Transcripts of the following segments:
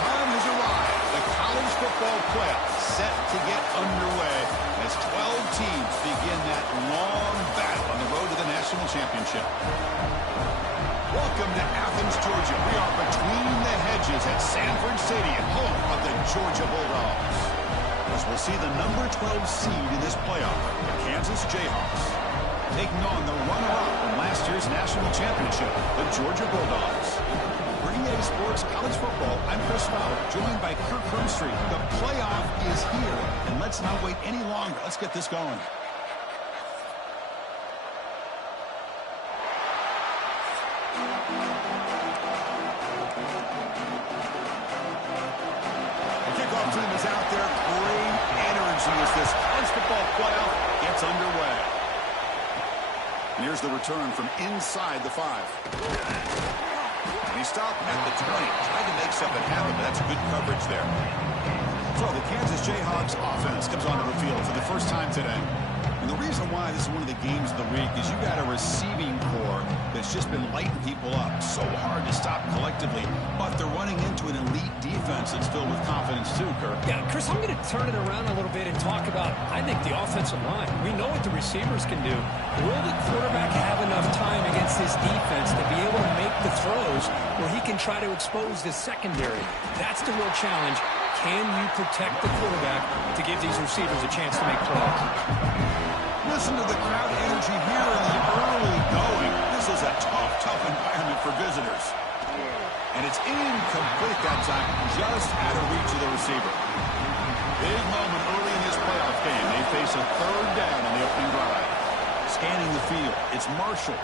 time has arrived. The college football playoffs set to get underway as 12 teams begin that long battle on the road to the national championship. Welcome to Athens, Georgia. We are between the hedges at Sanford Stadium, home of the Georgia Bulldogs. As we'll see the number 12 seed in this playoff, the Kansas Jayhawks, taking on the runner-up from last year's national championship, the Georgia Bulldogs. For EA Sports College Football, I'm Chris Fowler, joined by Kirk Herbstreit. The playoff is here, and let's not wait any longer. Let's get this going. The kickoff team is out there. Great energy as this college football playoff gets underway. And here's the return from inside the 5. And he stopped at the 20. Tried to make something happen, but that's good coverage there. So the Kansas Jayhawks offense comes onto the field for the first time today. And the reason why this is one of the games of the week is you got a receiving core that's just been lighting people up. So hard to stop collectively, but they're running into an elite defense that's filled with confidence too, Kirk. Yeah, Chris, I'm going to turn it around a little bit and talk about, I think, the offensive line. We know what the receivers can do. Will the quarterback have enough time against this defense to be able to make the throws where he can try to expose the secondary? That's the real challenge. Can you protect the quarterback to give these receivers a chance to make plays? Listen to the crowd energy here in the early going. This is a tough environment for visitors. And it's incomplete that time, just out of reach of the receiver. Big moment early in this playoff game. They face a third down on the opening drive. Scanning the field, it's Marshall.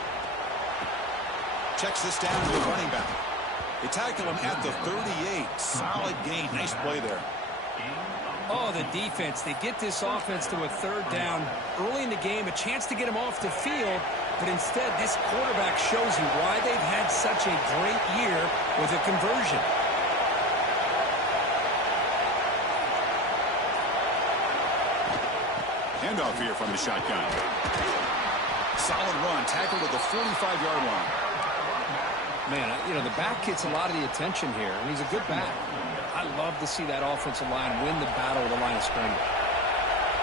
Checks this down to the running back. They tackle him at the 38. Solid gain. Nice play there. Oh, the defense. They get this offense to a third down early in the game, a chance to get him off the field, but instead this quarterback shows you why they've had such a great year with a conversion. Handoff here from the shotgun. Solid run, tackled at the 45-yard line. Man, you know, the back gets a lot of the attention here, and he's a good back. I love to see that offensive line win the battle with the line of scrimmage.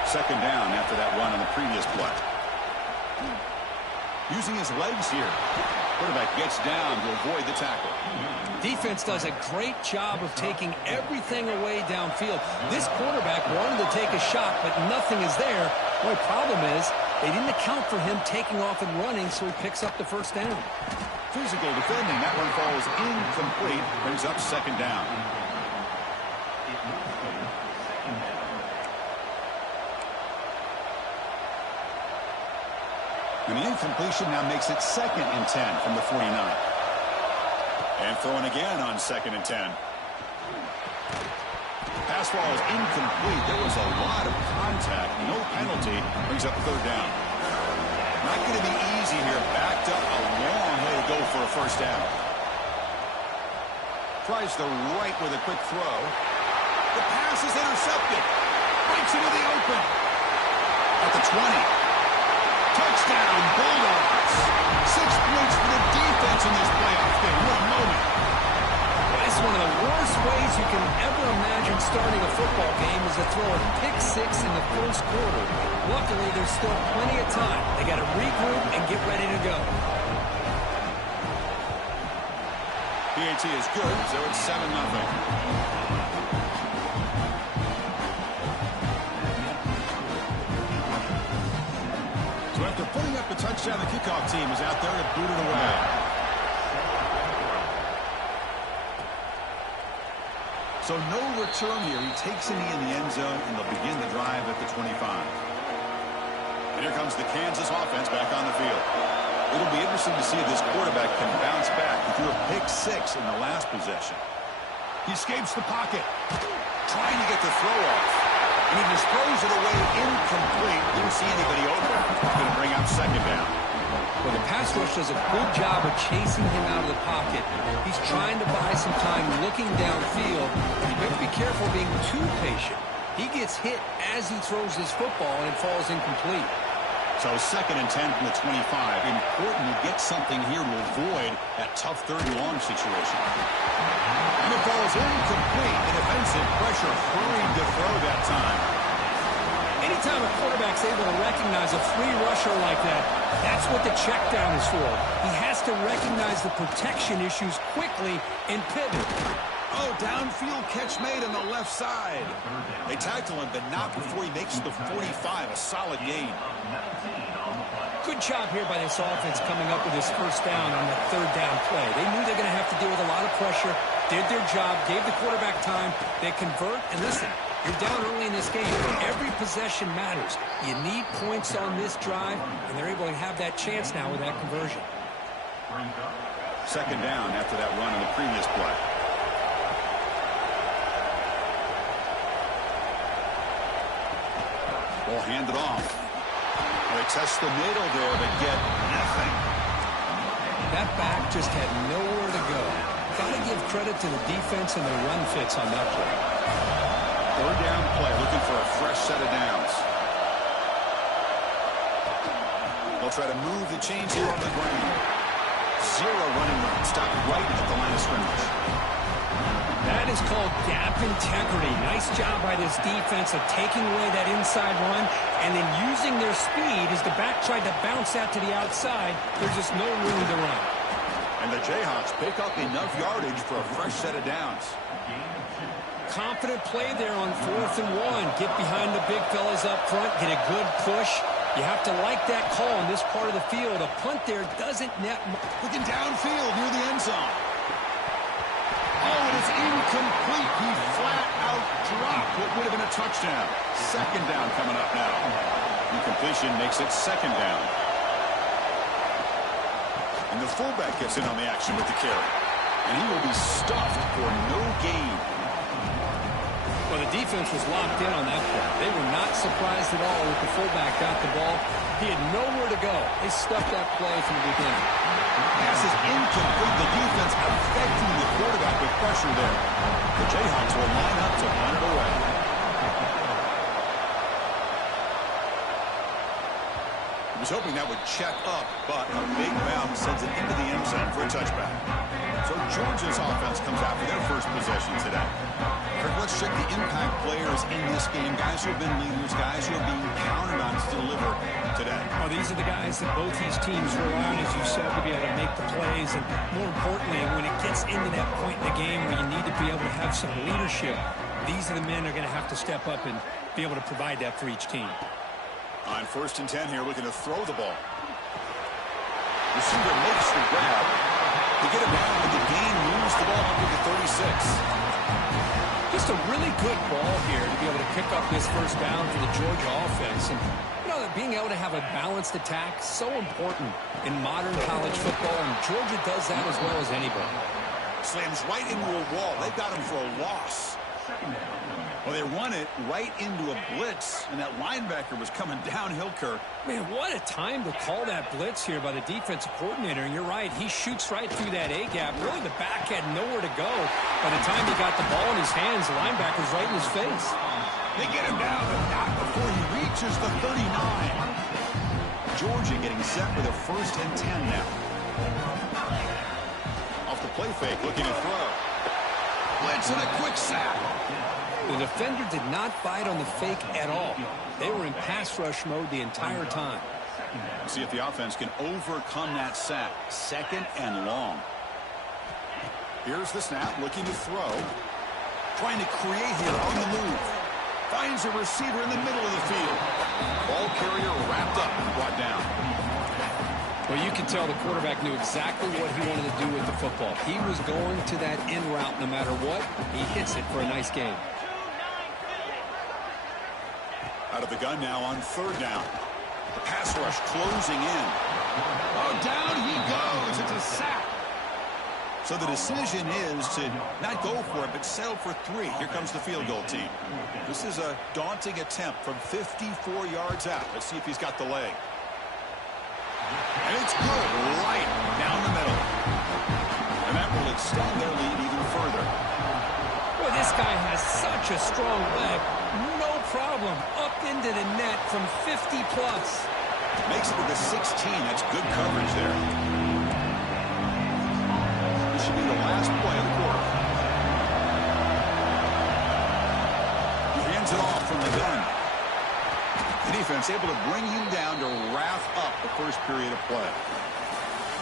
Second down after that run on the previous play. Using his legs here. Quarterback gets down to avoid the tackle. Defense does a great job of taking everything away downfield. This quarterback wanted to take a shot, but nothing is there. The only problem is they didn't account for him taking off and running, so he picks up the first down. Physical defending. That one falls incomplete. Brings up second down. And the incompletion now makes it 2nd and 10 from the 49. And throwing again on 2nd and 10. Pass ball is incomplete. There was a lot of contact. No penalty. Brings up third down. Not going to be easy here. Backed up a long way to go for a first down. Tries the right with a quick throw. The pass is intercepted. Breaks into the open. At the 20. Touchdown, Bulldogs. 6 points for the defense in this playoff game. What a moment. That's one of the worst ways you can ever imagine starting a football game is to throw a pick 6 in the first quarter. Luckily, there's still plenty of time. They got to regroup and get ready to go. PAT is good, so it's 7-0. After putting up the touchdown, the kickoff team is out there to boot it away. So no return here. He takes it in the end zone, and they'll begin the drive at the 25. And here comes the Kansas offense back on the field. It'll be interesting to see if this quarterback can bounce back. He threw a pick 6 in the last possession. He escapes the pocket, trying to get the throw off. And he just throws it away incomplete. Didn't see anybody open. He's going to bring up second down. Well, the pass rush does a good job of chasing him out of the pocket. He's trying to buy some time looking downfield. You better be careful being too patient. He gets hit as he throws his football, and it falls incomplete. So 2nd and 10 from the 25. Important to get something here to avoid that tough 3rd and long situation. And the ball is incomplete. The defensive pressure hurried to throw that time. Anytime a quarterback's able to recognize a free rusher like that, that's what the check down is for. He has to recognize the protection issues quickly and pivot. Oh, downfield catch made on the left side. They tackle him, but not before he makes the 45. A solid gain. Good job here by this offense coming up with his first down on the 3rd down play. They knew they were going to have to deal with a lot of pressure, did their job, gave the quarterback time. They convert, and listen, you're down early in this game. Every possession matters. You need points on this drive, and they're able to have that chance now with that conversion. 2nd down after that run in the previous play. Ball handed off. They test the middle there, but get nothing. That back just had nowhere to go. Got to give credit to the defense and the run fits on that play. 3rd down play, looking for a fresh set of downs. They'll try to move the chains here on the ground. 0 running room, stopped right at the line of scrimmage. That is called gap integrity. Nice job by this defense of taking away that inside run and then using their speed as the back tried to bounce out to the outside. There's just no room to run. And the Jayhawks pick up enough yardage for a fresh set of downs. Confident play there on 4th and 1. Get behind the big fellas up front, get a good push. You have to like that call in this part of the field. A punt there doesn't net. Looking downfield near the end zone. Oh, it is incomplete. He flat out dropped what would have been a touchdown. 2nd down coming up now. Incompletion makes it 2nd down. And the fullback gets in on the action with the carry. And he will be stuffed for no gain. Well, the defense was locked in on that play. They were not surprised at all when the fullback got the ball. He had nowhere to go. They stuffed that play from the beginning. Pass is incomplete. The defense affecting the quarterback with pressure there. The Jayhawks will line up to punt it away. He was hoping that would check up, but a big bounce sends it into the end zone for a touchback. So Georgia's offense comes out for their first possession today. Let's check the impact players in this game. Guys who have been leaders, guys who are being counted on to deliver today. Oh, these are the guys that both these teams rely on, as you said, to be able to make the plays. And more importantly, when it gets into that point in the game where you need to be able to have some leadership, these are the men that are going to have to step up and be able to provide that for each team. On 1st and 10 here, looking to throw the ball. Receiver makes the grab. To get him down, but the gain moves the ball up to the 36. Just a really good ball here to be able to pick up this first down for the Georgia offense. And, you know, being able to have a balanced attack, so important in modern college football, and Georgia does that as well as anybody. Slams right into a wall. They've got him for a loss. Well, they run it right into a blitz, and that linebacker was coming downhill, Kirk. Man, what a time to call that blitz here by the defensive coordinator. And you're right, he shoots right through that A-gap. Really, the back had nowhere to go. By the time he got the ball in his hands, the linebacker's right in his face. They get him down, but not before he reaches the 39. Georgia getting set with a 1st and 10 now. Off the play fake, looking to throw. Blitz and a quick sack. The defender did not bite on the fake at all. They were in pass rush mode the entire time. See if the offense can overcome that sack. 2nd and long. Here's the snap, looking to throw. Trying to create here on the move. Finds a receiver in the middle of the field. Ball carrier wrapped up and brought down. Well, you can tell the quarterback knew exactly what he wanted to do with the football. He was going to that in route no matter what. He hits it for a nice gain. Out of the gun now on 3rd down. The pass rush closing in. Oh, down he goes. It's a sack. So the decision is to not go for it, but settle for 3. Here comes the field goal team. This is a daunting attempt from 54 yards out. Let's see if he's got the leg. And it's good. Right down the middle. And that will extend their lead even further. Boy, this guy has such a strong leg. No problem. Up into the net from 50+. Makes it to the 16. That's good coverage there. This should be the last play of the quarter. He hands it off from the gun. The defense able to bring him down to wrap up the first period of play.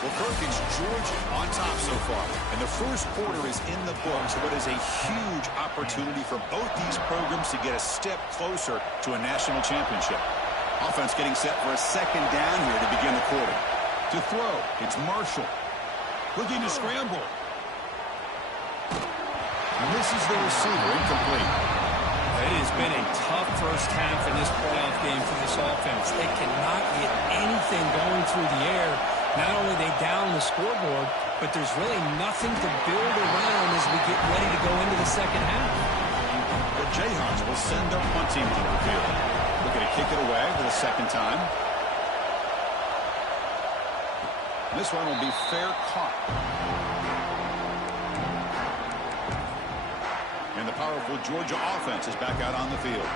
Well, Perkins, Georgia on top so far. And the first quarter is in the books, but is a huge opportunity for both these programs to get a step closer to a national championship. Offense getting set for a second down here to begin the quarter. To throw, it's Marshall. Looking to scramble. Misses the receiver, incomplete. It has been a tough first half in this playoff game for this offense. They cannot get anything going through the air. Not only are they down the scoreboard, but there's really nothing to build around as we get ready to go into the second half. The Jayhawks will send their punt team to the field. Looking to kick it away for the second time. This one will be fair caught. And the powerful Georgia offense is back out on the field.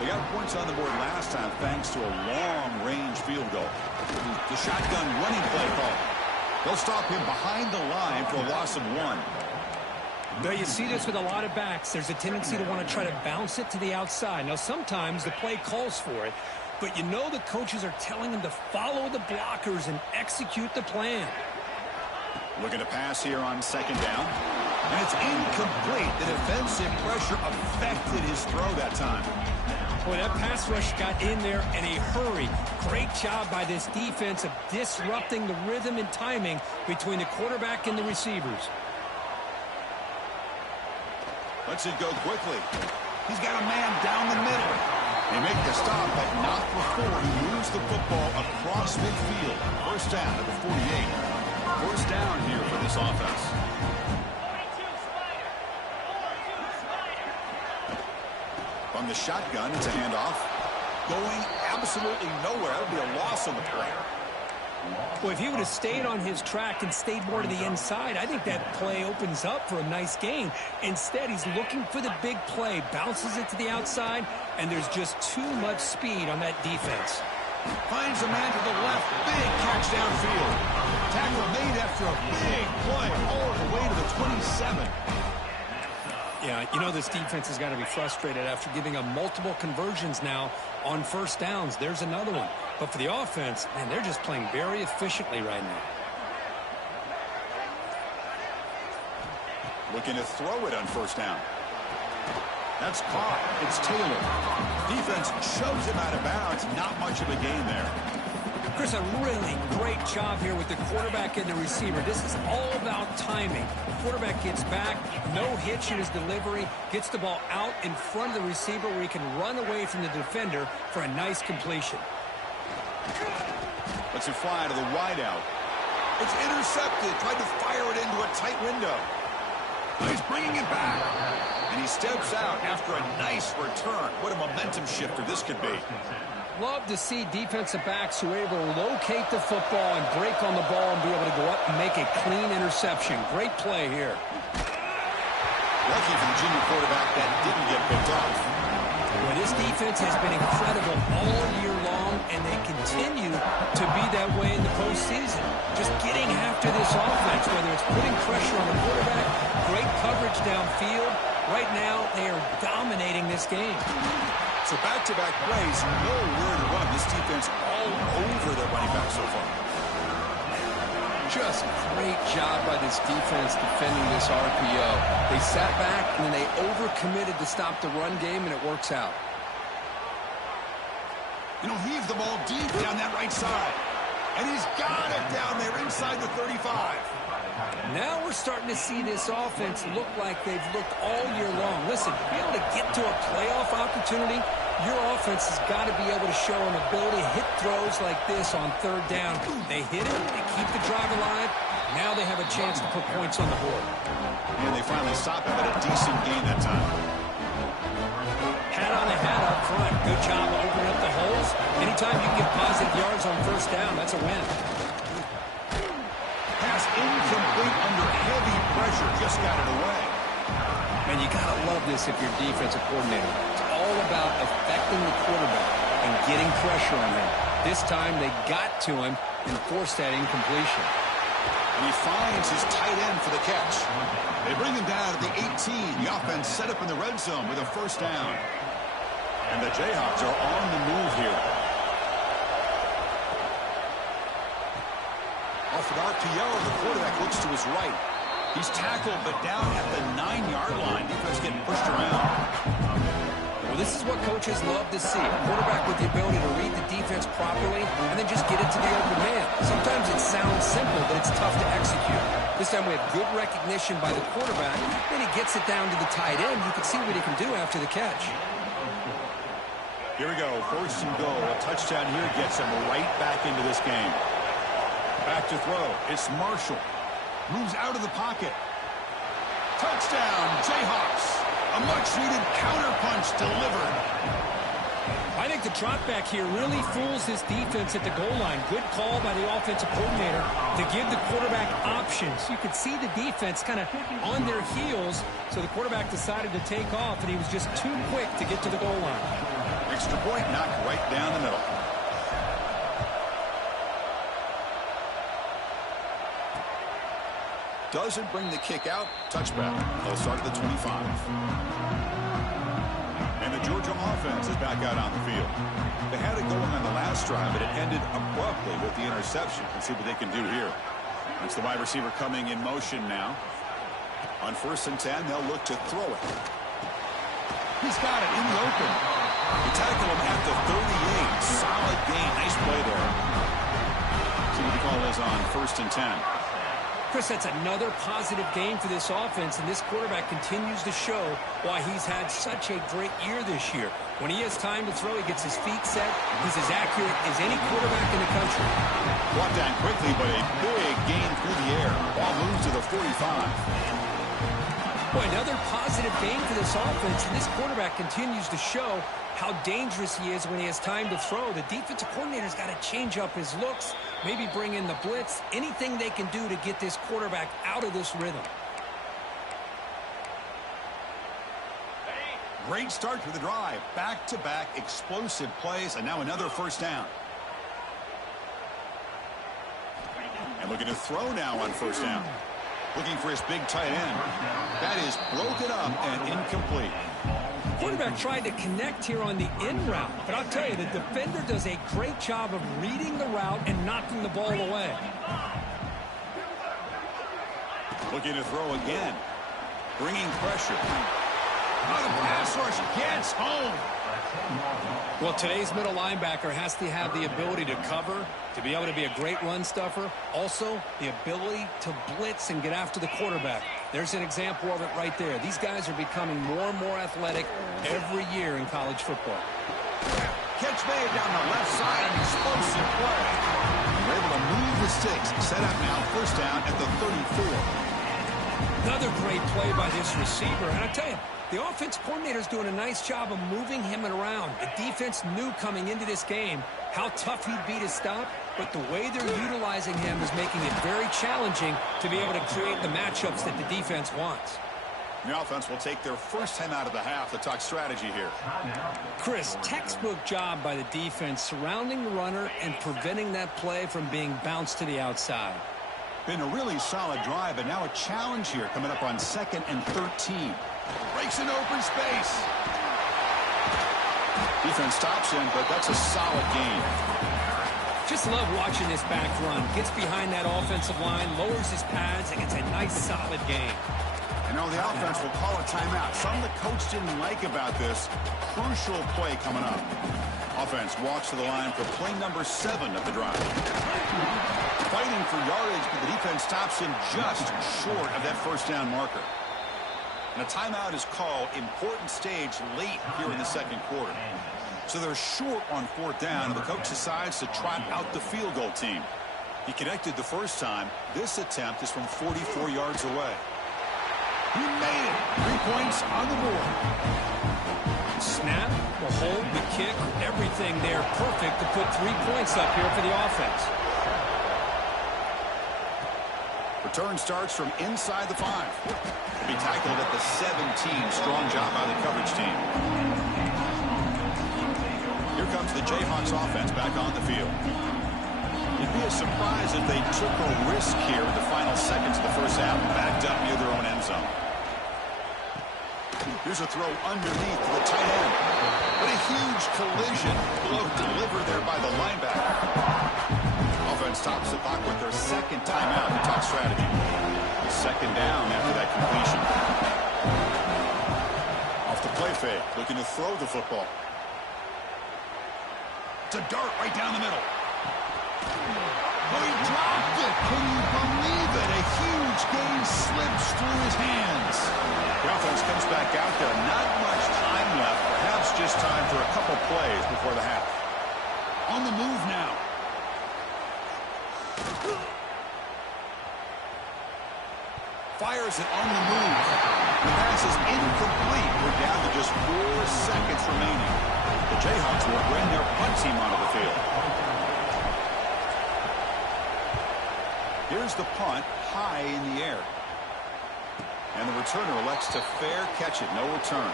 They got points on the board last time thanks to a long-range field goal. The shotgun running play call. They'll stop him behind the line for a loss of 1. Now you see this with a lot of backs. There's a tendency to want to try to bounce it to the outside. Now sometimes the play calls for it, but you know the coaches are telling them to follow the blockers and execute the plan. Looking to pass here on second down. And it's incomplete. The defensive pressure affected his throw that time. Boy, that pass rush got in there in a hurry. Great job by this defense of disrupting the rhythm and timing between the quarterback and the receivers. Lets it go quickly. He's got a man down the middle. They make the stop, but not before he moves the football across midfield. First down at the 48. First down here for this offense. From the shotgun, it's a handoff. Going absolutely nowhere. That would be a loss on the play. Well, if he would have stayed on his track and stayed more to the inside, I think that play opens up for a nice gain. Instead, he's looking for the big play, bounces it to the outside, and there's just too much speed on that defense. Finds a man to the left. Big catch downfield. Tackle made after a big play all the way to the 27. Yeah, you know this defense has got to be frustrated after giving up multiple conversions now on first downs. There's another one. But for the offense, man, they're just playing very efficiently right now. Looking to throw it on first down. That's caught. It's Taylor. Defense shoves him out of bounds. Not much of a gain there. Chris, a really great job here with the quarterback and the receiver. This is all about timing. The quarterback gets back, no hitch in his delivery, gets the ball out in front of the receiver where he can run away from the defender for a nice completion. Lets it fly to the wideout. It's intercepted. Tried to fire it into a tight window. He's bringing it back. And he steps out after a nice return. What a momentum shifter this could be. Love to see defensive backs who are able to locate the football and break on the ball and be able to go up and make a clean interception. Great play here. Lucky for the junior quarterback that didn't get picked off. Well, this defense has been incredible all year long, and they continue to be that way in the postseason. Just getting after this offense, whether it's putting pressure on the quarterback, great coverage downfield. Right now, they are dominating this game. So back-to-back plays, nowhere to run. This defense all over their running back so far. Just great job by this defense defending this RPO. They sat back, and then they overcommitted to stop the run game, and it works out. And he'll heave the ball deep down that right side. And he's got it down there inside the 35. Now we're starting to see this offense look like they've looked all year long. Listen, to be able to get to a playoff opportunity, your offense has got to be able to show an ability to hit throws like this on third down. They hit it, they keep the drive alive. Now they have a chance to put points on the board. And they finally stop him at a decent gain that time. Hat on a hat up front. Good job opening up the holes. Anytime you can get positive yards on first down, that's a win. Pass incomplete under heavy pressure. Just got it away. Man, you got to love this if you're defensive coordinator. It's all about affecting the quarterback and getting pressure on him. This time they got to him and forced that incompletion. And he finds his tight end for the catch. They bring him down to the 18. The offense set up in the red zone with a first down. And the Jayhawks are on the move here. Off an RPO, the quarterback looks to his right. He's tackled, but down at the 9-yard line. Defense getting pushed around. Well, this is what coaches love to see. A quarterback with the ability to read the defense properly and then just get it to the open man. Sometimes it sounds simple, but it's tough to execute. This time we have good recognition by the quarterback. Then he gets it down to the tight end. You can see what he can do after the catch. Here we go. First and goal. A touchdown here gets him right back into this game. Back to throw. It's Marshall. Moves out of the pocket. Touchdown, Jayhawks. A much-needed counterpunch delivered. I think the drop back here really fools his defense at the goal line. Good call by the offensive coordinator to give the quarterback options. You could see the defense kind of on their heels, so the quarterback decided to take off, and he was just too quick to get to the goal line. Extra point knocked right down the middle. Doesn't bring the kick out. Touchback. They'll start at the 25. And the Georgia offense is back out on the field. They had it going on the last drive, but it ended abruptly with the interception. Let's see what they can do here. It's the wide receiver coming in motion now. On 1st and 10, they'll look to throw it. He's got it in the open. They tackle him at the 38. Solid gain. Nice play there. See what the call is on 1st and 10. Chris, that's another positive game for this offense, and this quarterback continues to show why he's had such a great year this year. When he has time to throw, he gets his feet set. He's as accurate as any quarterback in the country. Brought down quickly, but a big gain through the air. Ball moves to the 45. Boy, another positive game for this offense, and this quarterback continues to show how dangerous he is when he has time to throw. The defensive coordinator's got to change up his looks, maybe bring in the blitz, anything they can do to get this quarterback out of this rhythm. Great start to the drive. Back-to-back explosive plays, and now another first down. And looking to throw now on first down. Looking for his big tight end. That is broken up and incomplete. Quarterback tried to connect here on the in route, but I'll tell you, the defender does a great job of reading the route and knocking the ball away. Looking to throw again. Bringing pressure. Oh, the pass rush gets home. Well, today's middle linebacker has to have the ability to cover, to be able to be a great run stuffer, also the ability to blitz and get after the quarterback. There's an example of it right there. These guys are becoming more and more athletic every year in college football. Catch made down the left side, an explosive play. They're able to move the sticks. Set up now, first down at the 34. Another great play by this receiver. And I tell you, the offense coordinator is doing a nice job of moving him around. The defense knew coming into this game how tough he'd be to stop, but the way they're utilizing him is making it very challenging to be able to create the matchups that the defense wants. The offense will take their first time out of the half to talk strategy here. Chris, textbook job by the defense surrounding the runner and preventing that play from being bounced to the outside. Been a really solid drive, but now a challenge here coming up on 2nd and 13. Breaks in open space. Defense stops him, but that's a solid gain. Just love watching this back run. Gets behind that offensive line, lowers his pads, and gets a nice solid gain. And now the offense will call a timeout. Something the coach didn't like about this. Crucial play coming up. Offense walks to the line for play number 7 of the drive. Fighting for yardage, but the defense stops him just short of that first down marker. And a timeout is called. Important stage late here in the second quarter. So they're short on 4th down, and the coach decides to trot out the field goal team. He connected the first time. This attempt is from 44 yards away. He made it. 3 points on the board. Snap, the hold, the kick, everything there perfect to put 3 points up here for the offense. Return starts from inside the 5. He'll be tackled at the 17. Strong job by the coverage team. Here comes comes the Jayhawks offense back on the field. It'd be a surprise if they took a risk here in the final seconds of the first half, backed up near their own end zone. Here's a throw underneath to the tight end. But a huge collision blow delivered there by the linebacker. Offense tops the clock with their second timeout to talk strategy. Second down after that completion. Off the play fake, looking to throw the football. It's a dart right down the middle. Oh, he dropped it. Can you believe it? A huge gain slips through his hands. The offense comes back out there. Not much time left. Perhaps just time for a couple plays before the half. On the move now. Fires it on the move. The pass is incomplete. We're down to just 4 seconds remaining. The Jayhawks will bring their punt team onto the field. Here's the punt, high in the air. And the returner elects to fair catch it, no return.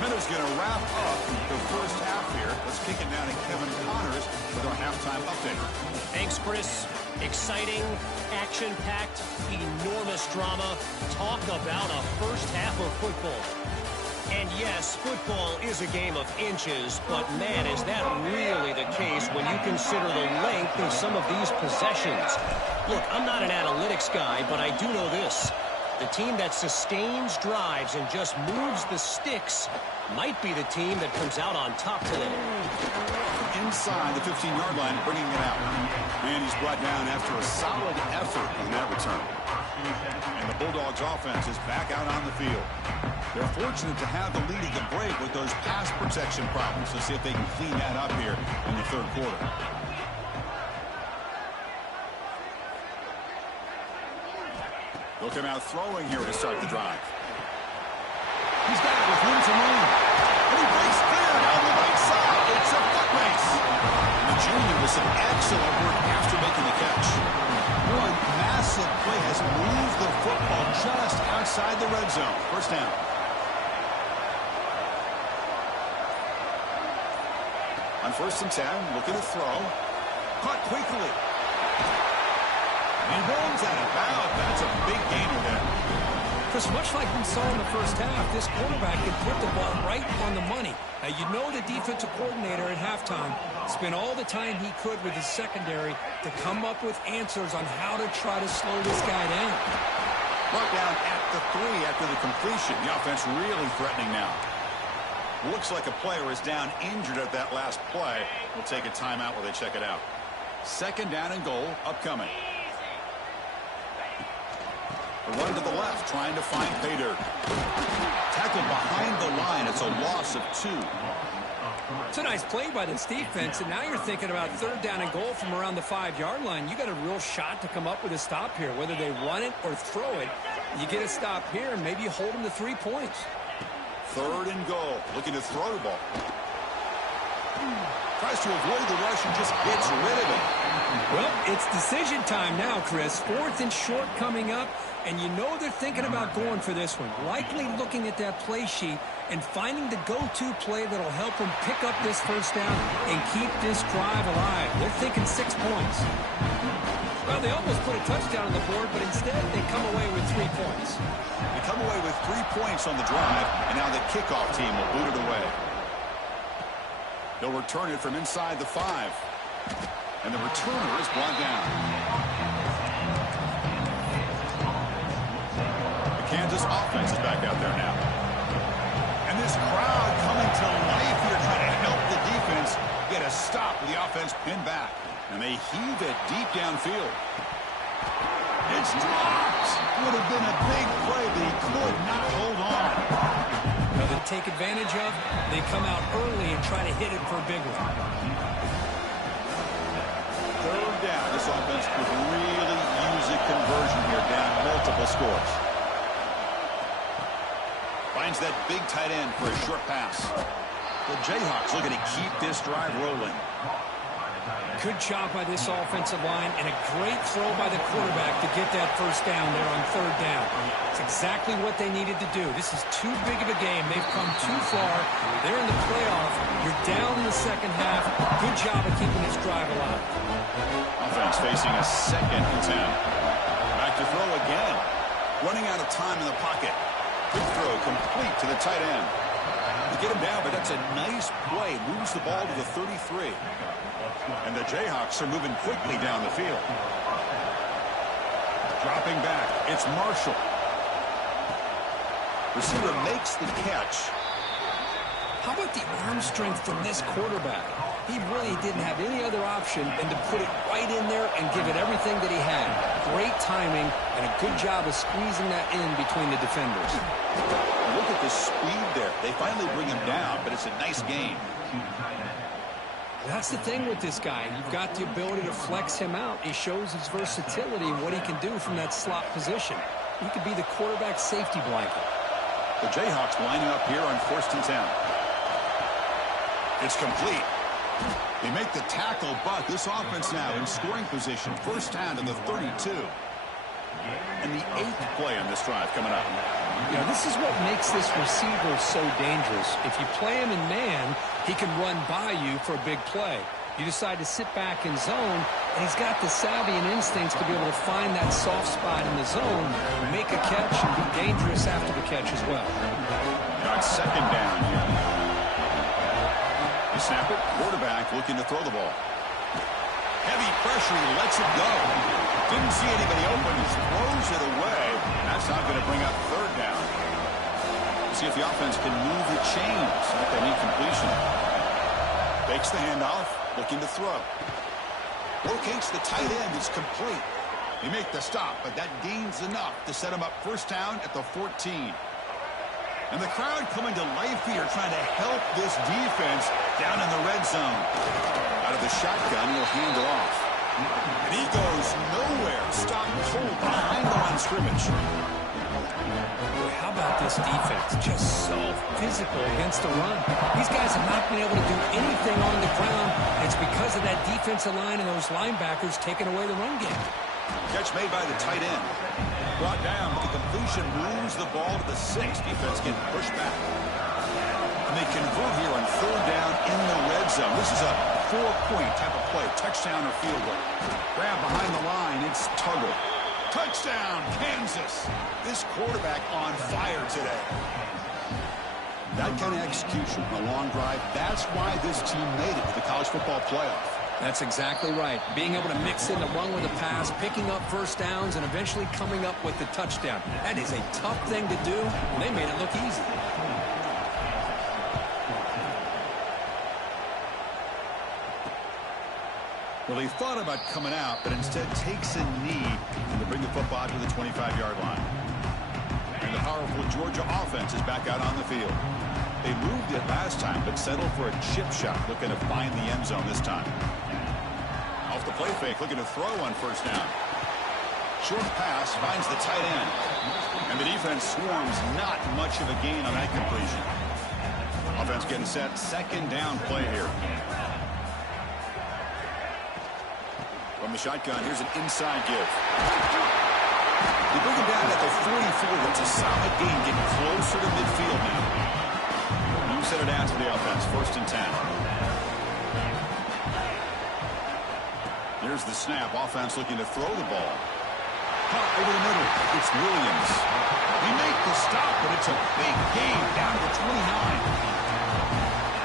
Miller's going to wrap up the first half here. Let's kick it down to Kevin Connors with our halftime update. Thanks, Chris. Exciting, action-packed, enormous drama. Talk about a first half of football. And yes, football is a game of inches, but man, is that really the case when you consider the length of some of these possessions. Look, I'm not an analytics guy, but I do know this. The team that sustains drives and just moves the sticks might be the team that comes out on top today. Inside the 15-yard line, bringing it out. And he's brought down after a solid effort on that return. And the Bulldogs offense is back out on the field. They're fortunate to have the lead at the break with those pass protection problems. Let's see if they can clean that up here in the third quarter. They'll come out throwing here to start the drive. He's got it with room to move. And he breaks clear down the right side. It's a foot race. And the junior with some excellent work after making the catch. One massive play has moved the football just outside the red zone. First down. On 1st and 10, looking to throw. Caught quickly. And rolls out of bounds. That's a big gainer there. Because much like we saw in the first half, this quarterback can put the ball right on the money. Now, you know the defensive coordinator at halftime spent all the time he could with his secondary to come up with answers on how to try to slow this guy down. Brought down at the 3 after the completion. The offense really threatening now. Looks like a player is down injured at that last play. We'll take a timeout while they check it out. Second down and goal upcoming. A run to the left, trying to find pay dirt. Tackled behind the line. It's a loss of 2. It's a nice play by this defense, and now you're thinking about third down and goal from around the 5-yard line. You got a real shot to come up with a stop here, whether they run it or throw it. You get a stop here, and maybe you hold them to 3 points. Third and goal, looking to throw the ball. Tries to avoid the rush and just gets rid of it. Well, it's decision time now, Chris. 4th and short coming up, and you know they're thinking about going for this one. Likely looking at that play sheet and finding the go-to play that'll help them pick up this first down and keep this drive alive. They're thinking 6 points. Well, they almost put a touchdown on the board, but instead they come away with 3 points. They come away with 3 points on the drive, and now the kickoff team will boot it away. They'll return it from inside the 5. And the returner is brought down. The Kansas offense is back out there now. And this crowd coming to life here trying to help the defense get a stop with the offense pinned back. And they heave it deep downfield. It's dropped. Would have been a big play, but he could not hold on. Now they take advantage of, they come out early and try to hit it for a big one. Third down. This offense could really use a conversion here, down multiple scores. Finds that big tight end for a short pass. The Jayhawks looking to keep this drive rolling. Good job by this offensive line and a great throw by the quarterback to get that first down there on third down. It's exactly what they needed to do. This is too big of a game. They've come too far. They're in the playoff. You're down in the second half. Good job of keeping this drive alive. Offense facing a second and 10. Back to throw again. Running out of time in the pocket. Quick throw complete to the tight end. They get him down, but that's a nice play. Moves the ball to the 33. And the Jayhawks are moving quickly down the field. Dropping back. It's Marshall. Receiver makes the catch. How about the arm strength from this quarterback? He really didn't have any other option than to put it right in there and give it everything that he had. Great timing and a good job of squeezing that in between the defenders. Look at the speed there. They finally bring him down, but it's a nice game. That's the thing with this guy. You've got the ability to flex him out. He shows his versatility and what he can do from that slot position. He could be the quarterback safety blanket. The Jayhawks lining up here on 1st and 10. It's complete. They make the tackle, but this offense now in scoring position. First down to the 32. And the 8th play on this drive coming up. You know, this is what makes this receiver so dangerous. If you play him in man, he can run by you for a big play. You decide to sit back in zone, and he's got the savvy and instincts to be able to find that soft spot in the zone, make a catch, and be dangerous after the catch as well. Got second down here. They snap it. Quarterback looking to throw the ball. Heavy pressure. He lets it go. Didn't see anybody open. He throws it away. That's not going to bring up third down. See if the offense can move the chains at that incompletion. Takes the handoff. Looking to throw. Locates the tight end. It's complete. They make the stop, but that gains enough to set him up first down at the 14. And the crowd coming to life here, trying to help this defense down in the red zone. Out of the shotgun, he'll hand it off. And he goes nowhere. Stopped cold behind the line of scrimmage. Boy, how about this defense? Just so physical against the run. These guys have not been able to do anything on the ground. It's because of that defensive line and those linebackers taking away the run game. Catch made by the tight end. Brought down, but the completion moves the ball to the 6. Defense getting pushed back. And they convert here on third down in the red zone. This is a 4-point type of play. Touchdown or field goal. Grab behind the line. It's Tuggle. Touchdown, Kansas. This quarterback on fire today. That kind of execution on a long drive, that's why this team made it to the college football playoff. That's exactly right. Being able to mix in the run with the pass, picking up first downs, and eventually coming up with the touchdown. That is a tough thing to do, and they made it look easy. Well, he thought about coming out, but instead takes a knee to bring the football to the 25-yard line. And the powerful Georgia offense is back out on the field. They moved it last time, but settled for a chip shot, looking to find the end zone this time. Off the play fake, looking to throw on first down. Short pass finds the tight end. And the defense swarms, not much of a gain on that completion. Offense getting set, second down play here. From the shotgun, here's an inside give. They bring him down at the 44. That's a solid gain, getting closer to midfield now. New set of downs for the offense, 1st and 10. There's the snap. Offense looking to throw the ball. Caught over the middle. It's Williams. They make the stop, but it's a big gain down to 29.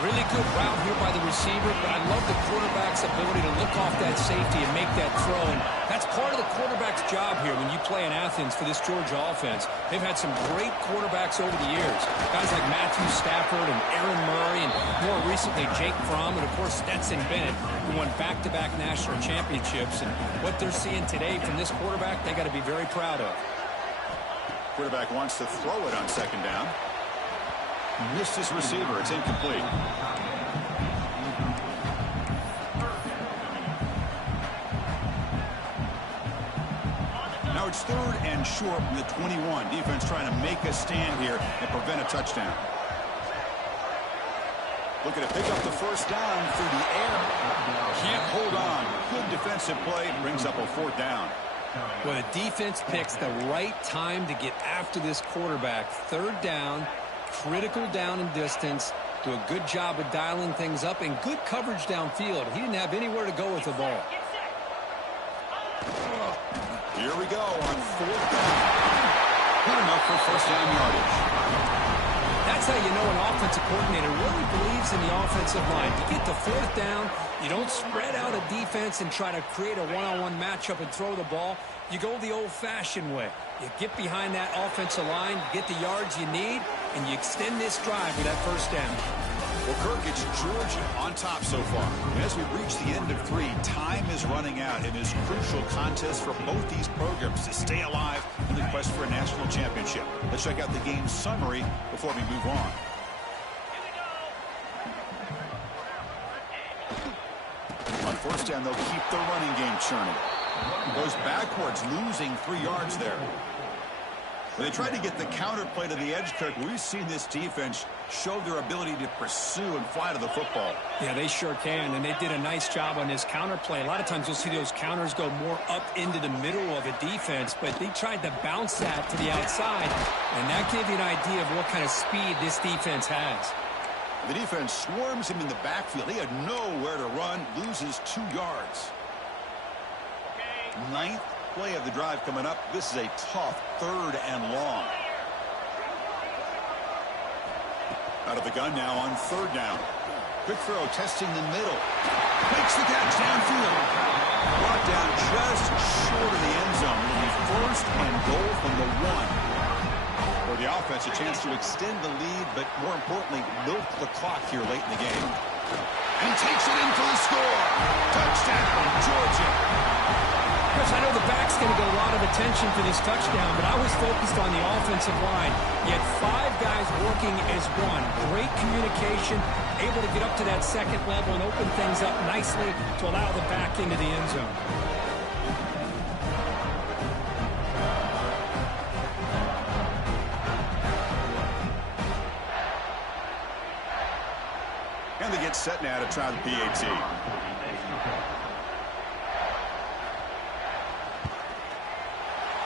Really good route here by the receiver, but I love the quarterback's ability to look off that safety and make that throw. And that's part of the quarterback's job here when you play in Athens for this Georgia offense. They've had some great quarterbacks over the years. Guys like Matthew Stafford and Aaron Murray, and more recently Jake Fromm, and of course Stetson Bennett, who won back-to-back national championships. And what they're seeing today from this quarterback, they got to be very proud of. Quarterback wants to throw it on second down. Missed his receiver. It's incomplete. Now it's 3rd and short from the 21. Defense trying to make a stand here and prevent a touchdown. Looking to pick up the first down through the air. Can't hold on. defensive play brings up a 4th down. Well, the defense picks the right time to get after this quarterback. 3rd down, critical down and distance. Do a good job of dialing things up and good coverage downfield. He didn't have anywhere to go with the ball. Here we go on 4th down. Good enough for 1st down yardage. That's how you know an offensive coordinator really believes in the offensive line. You get the 4th down, you don't spread out a defense and try to create a one-on-one matchup and throw the ball. You go the old-fashioned way. You get behind that offensive line, you get the yards you need, and you extend this drive with that 1st down. Well, Kirk, it's Georgia on top so far. And as we reach the end of 3, time is running out in this crucial contest for both these programs to stay alive in the quest for a national championship. Let's check out the game summary before we move on. On 1st down, they'll keep the running game churning. Goes backwards, losing 3 yards there. When they tried to get the counter play to the edge, Kirk, we've seen this defense show their ability to pursue and fly to the football. Yeah, they sure can, and they did a nice job on this counter play. A lot of times you'll see those counters go more up into the middle of a defense, but they tried to bounce that to the outside, and that gave you an idea of what kind of speed this defense has. The defense swarms him in the backfield. He had nowhere to run, loses 2 yards. 9th play of the drive coming up. This is a tough 3rd and long. Out of the gun now on 3rd down. Quick throw, testing the middle. Makes the catch downfield. Brought down just short of the end zone. It'll be 1st and goal from the 1. For the offense, a chance to extend the lead, but more importantly, milk the clock here late in the game. And he takes it in for the score. Touchdown, Georgia. Chris, I know the back's going to get a lot of attention for this touchdown, but I was focused on the offensive line. You had 5 guys working as one. Great communication, able to get up to that 2nd level and open things up nicely to allow the back into the end zone. And they get set now to try the PAT.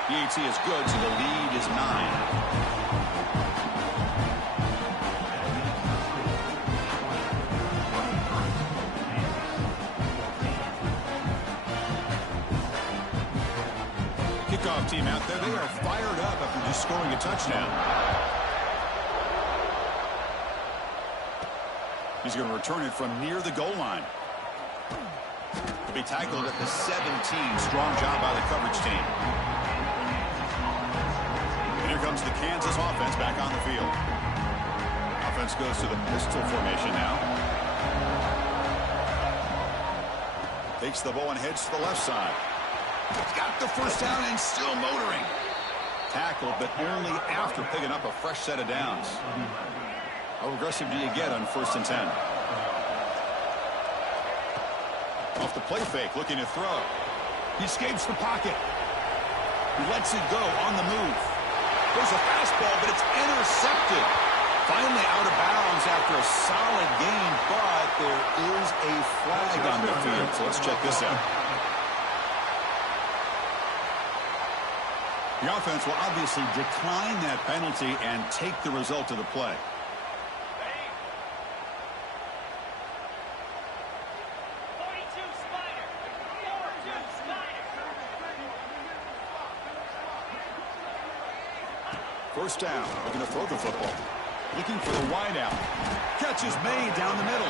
PAT is good, so the lead is 9. Kickoff team out there, they are fired up after just scoring a touchdown. He's going to return it from near the goal line. He'll be tackled at the 17. Strong job by the coverage team. Here comes the Kansas offense back on the field. Offense goes to the pistol formation now. Takes the ball and heads to the left side. He's got the 1st down and still motoring. Tackled, but only after picking up a fresh set of downs. How aggressive do you get on 1st and 10? Off the play fake, looking to throw. He escapes the pocket. He lets it go on the move. There's a fastball, but it's intercepted. Finally out of bounds after a solid gain, but there is a flag on the field. So let's check this out. The offense will obviously decline that penalty and take the result of the play. First down, looking to throw the football. Looking for the wideout. Catch is made down the middle.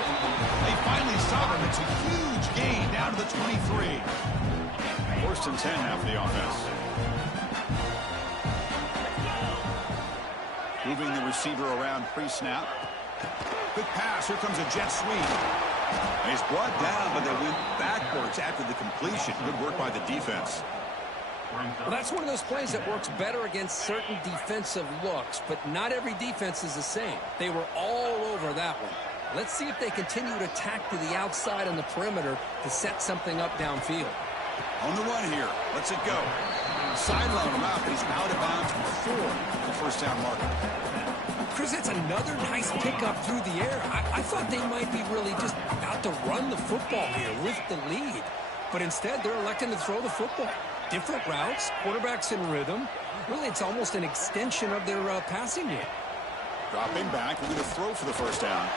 They finally stop him. It's a huge gain down to the 23. 1st and 10 now for the offense. Moving the receiver around pre-snap. Quick pass. Here comes a jet sweep. And he's brought down, but they went backwards after the completion. Good work by the defense. Well, that's one of those plays that works better against certain defensive looks, but not every defense is the same. They were all over that one. Let's see if they continue to tack to the outside on the perimeter to set something up downfield. On the run here. Let's it go. Sideline him out, but he's out of bounds before the 1st down marker. Chris, that's another nice pickup through the air. I thought they might be really just about to run the football here with the lead. But instead, they're electing to throw the football. Different routes, quarterbacks in rhythm. Really, it's almost an extension of their passing game. Dropping back, we're going to throw for the first down.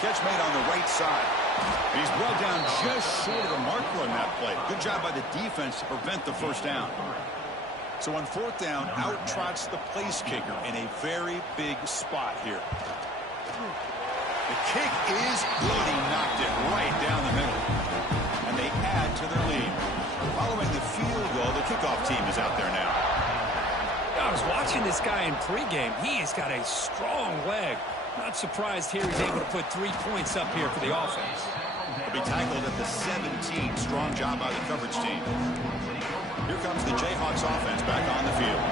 Catch made on the right side. And he's brought down just short of the marker on that play. Good job by the defense to prevent the first down. So on fourth down, out trots the place kicker in a very big spot here. The kick is good. He knocked it right down the middle. And they add to their lead. Following the field goal, the kickoff team is out there now. I was watching this guy in pregame. He has got a strong leg. Not surprised here he's able to put 3 points up here for the offense. He'll be tackled at the 17. Strong job by the coverage team. Here comes the Jayhawks offense back on the field.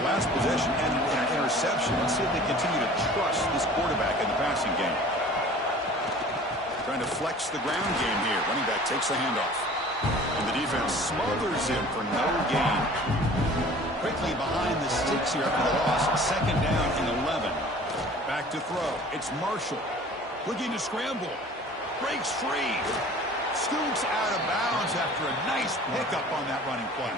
The last possession ended in an interception. Let's see if they continue to trust this quarterback in the passing game. Trying to flex the ground game here. Running back takes the handoff. And the defense smothers him for no gain. Quickly behind the sticks here after the loss. Second down and 11. Back to throw. It's Marshall. Looking to scramble. Breaks free. Scoots out of bounds after a nice pickup on that running play.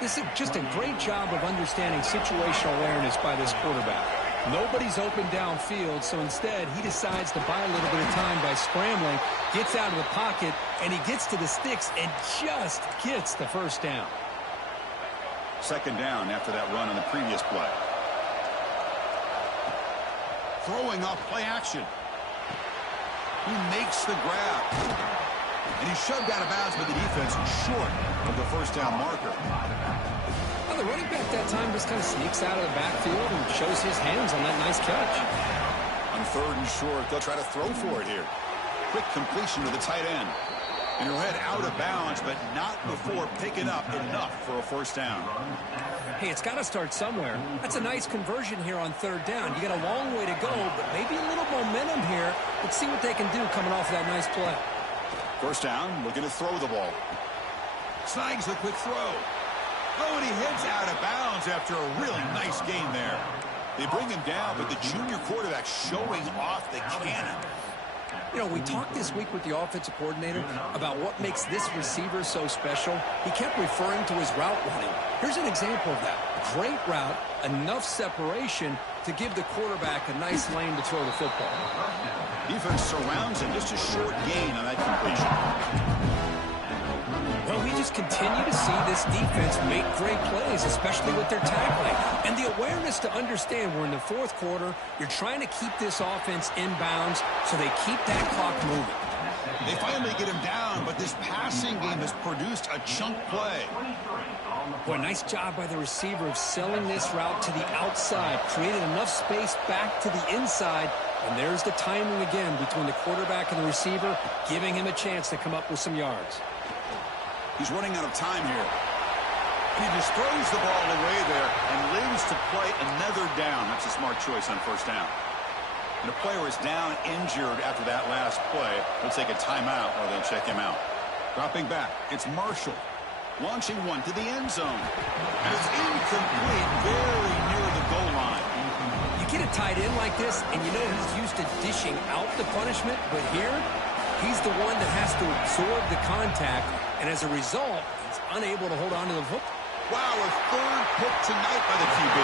This is just a great job of understanding situational awareness by this quarterback. Nobody's open downfield, so instead he decides to buy a little bit of time by scrambling, gets out of the pocket, and he gets to the sticks and just gets the first down. Second down after that run on the previous play. Throwing off play action. He makes the grab. And he's shoved out of bounds by the defense short of the first down marker. Well, the running back that time just kind of sneaks out of the backfield and shows his hands on that nice catch. On third and short, they'll try to throw for it here. Quick completion to the tight end. And he'll head out of bounds, but not before picking up enough for a first down. Hey, it's got to start somewhere. That's a nice conversion here on third down. You got a long way to go, but maybe a little momentum here. Let's see what they can do coming off that nice play. First down, looking to throw the ball. Snags the quick throw. Oh, and he heads out of bounds after a really nice gain there. They bring him down, but the junior quarterback showing off the cannon. You know, we talked this week with the offensive coordinator about what makes this receiver so special. He kept referring to his route running. Here's an example of that. Great route, enough separation to give the quarterback a nice lane to throw the football. Defense surrounds him, just a short gain on that completion. Well, we just continue to see this defense make great plays, especially with their tackling. And the awareness to understand we're in the fourth quarter, you're trying to keep this offense in bounds so they keep that clock moving. They finally get him down, but this passing game has produced a chunk play. Boy, nice job by the receiver of selling this route to the outside, created enough space back to the inside, and there's the timing again between the quarterback and the receiver, giving him a chance to come up with some yards. He's running out of time here. And he just throws the ball away there and lives to play another down. That's a smart choice on first down. And a player is down injured after that last play. They'll take a timeout or they'll check him out. Dropping back, it's Marshall. Launching one to the end zone. And it's incomplete, very near the goal line. You get a tight end like this, and you know he's used to dishing out the punishment, but here, he's the one that has to absorb the contact, and as a result, he's unable to hold on to the football. Wow, a third pick tonight by the QB.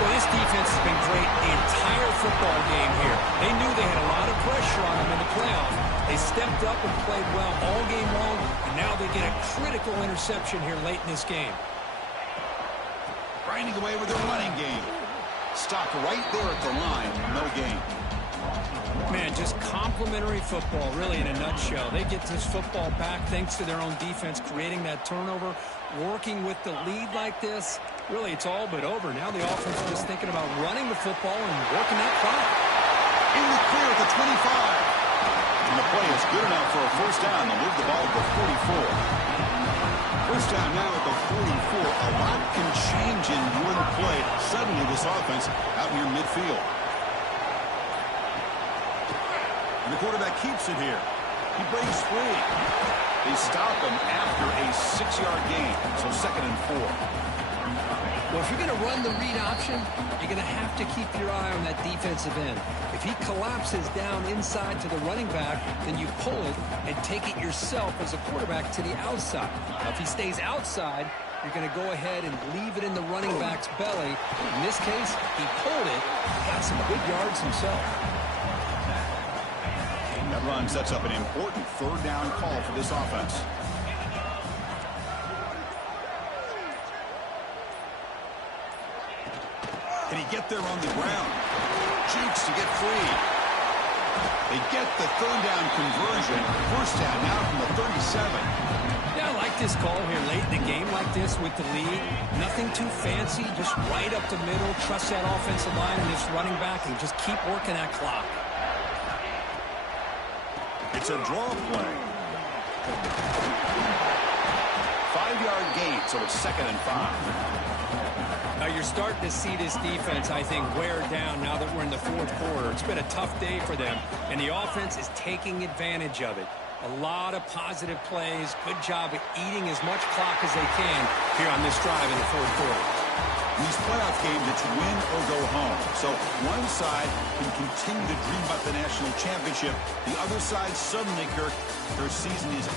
Well, this defense has been great the entire football game here. They knew they had a lot of pressure on them in the playoffs. They stepped up and played well all game long, and now they get a critical interception here late in this game. Grinding away with their running game. Stopped right there at the line. No gain. Man, just complimentary football, really, in a nutshell. They get this football back thanks to their own defense, creating that turnover, working with the lead like this. Really, it's all but over. Now the offense is just thinking about running the football and working that clock. In the clear at the 25. And the play is good enough for a first down. They'll move the ball to the 44. First down now at the 44. A lot can change in one play. Suddenly this offense out near midfield. And the quarterback keeps it here. He breaks free. They stop him after a 6-yard gain. So 2nd and 4. Well, if you're going to run the read option, you're going to have to keep your eye on that defensive end. If he collapses down inside to the running back, then you pull it and take it yourself as a quarterback to the outside. Now, if he stays outside, you're going to go ahead and leave it in the running back's belly. In this case, he pulled it, got some good yards himself. That run sets up an important third down call for this offense. Can he get there on the ground? Jukes to get free. They get the third down conversion. First down now from the 37. Yeah, I like this call here late in the game like this with the lead. Nothing too fancy, just right up the middle. Trust that offensive line and this running back and just keep working that clock. It's a draw play. 5-yard gain, so it's 2nd and 5. Now you're starting to see this defense, I think, wear down now that we're in the fourth quarter. It's been a tough day for them, and the offense is taking advantage of it. A lot of positive plays. Good job of eating as much clock as they can here on this drive in the fourth quarter. These playoff games, it's win or go home. So one side can continue to dream about the national championship. The other side, suddenly, Kirk, their season is over.